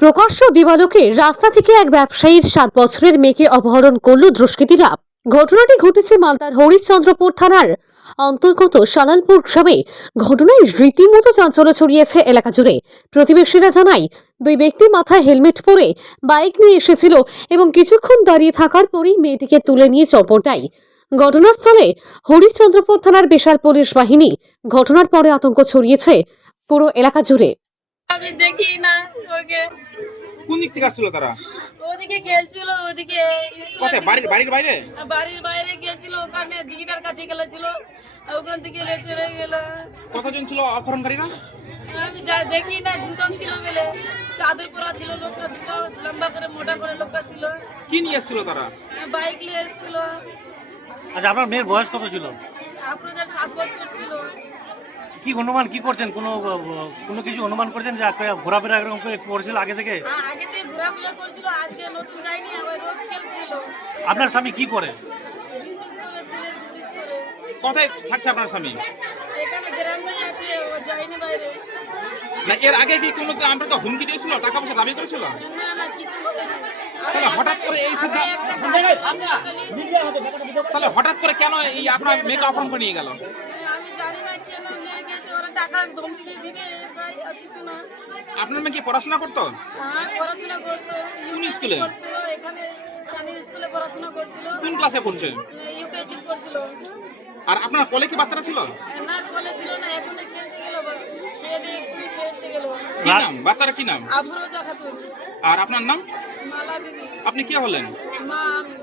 প্রকাশ্য দিবালোকে রাস্তা থেকে এক ব্যবসায়ীর 7 বছরের মেয়েকে অপহরণ করল দুষ্কৃতীরা। ঘটনাটি ঘটেছে মালদার হরিশ্চন্দ্রপুর থানার অন্তর্গত সালালপুর গ্রামে। ঘটনায় রীতিমতো চাঞ্চল্য ছড়িয়েছে এলাকা জুড়ে। প্রতিবেশীরা জানায়, দুই ব্যক্তি মাথায় হেলমেট পরে বাইক নিয়ে এসেছিল এবং কিছুক্ষণ দাঁড়িয়ে থাকার পরেই মেয়েটিকে তুলে নিয়ে চম্পটায়। ঘটনাস্থলে হরিশ্চন্দ্রপুর থানার বিশাল পুলিশ বাহিনী। ঘটনার পরে আতঙ্ক ছড়িয়েছে পুরো এলাকা জুড়ে। আমি দেখি না ওকে। কোন দিক থেকে আসছিল তারা? ওদিকে গেছিল, ওদিকে কোথায়? বাড়ির বাইরে? বাড়ির বাইরে গেছিল, ওখানে দিঘিটার কাছে গেছিল, ওখান থেকে চলে গেল। কতজন ছিল অপহরণকারীরা? আমি দেখি না, দুজন ছিল বলে। চাদর পরা ছিল লোকটা, দুটো লম্বা করে মোটা করে লোকটা ছিল। কি নিয়ে এসেছিল তারা? বাইক নিয়ে এসেছিল। আচ্ছা, আপনার মেয়ের বয়স কত ছিল? আপনাদের 7 বছর ছিল। কি অনুমান কি করছেন? কোনো কিছু অনুমান করছেন যে ঘোরাফেরা এরকম করে করছিল আগে থেকে? আগে থেকে ঘোরাফেরা করছিল, আজকে নতুন যায়নি, আবার রোজ খেলছিল। আপনার স্বামী কি করে? বিজনেস করে, চুলের বিজনেস করে। কোথায় থাকছে আপনার স্বামী? এখানে গ্রামে আছে, ও যায়নি বাইরে। না, এর আগে কি কোনো আমরা তো হুমকি দিয়েছিল, টাকা পয়সা দাবি করেছিল? না না, কিছু বলেনি। তাহলে হঠাৎ করে এই সিদ্ধান্ত, তাহলে হঠাৎ করে কেন এই আপনার মেয়েকে অপহরণ করে নিয়ে গেল? আমি জানি না কেন নিয়ে গেছে, ওরা টাকার ধমকি দিবে, ভাই, আর কিছু না। আপনার মেয়ে কি পড়াশোনা করতো? হ্যাঁ, পড়াশোনা করতো। কোন স্কুলে? এখানে সানির স্কুলে পড়াশোনা করছিল। কোন ক্লাসে পড়ছে? ইউকেজি করছিল। আর আপনার কোলে কি বাচ্চারা ছিল? না, কোলে ছিল না, এখন খেলতে গেল, খেলতে গেল। কি নাম বাচ্চারা, কি নাম? আফরোজা খাতুন। আর আপনার নাম? মালা বিবি। আপনি কে হলেন? মা আমি।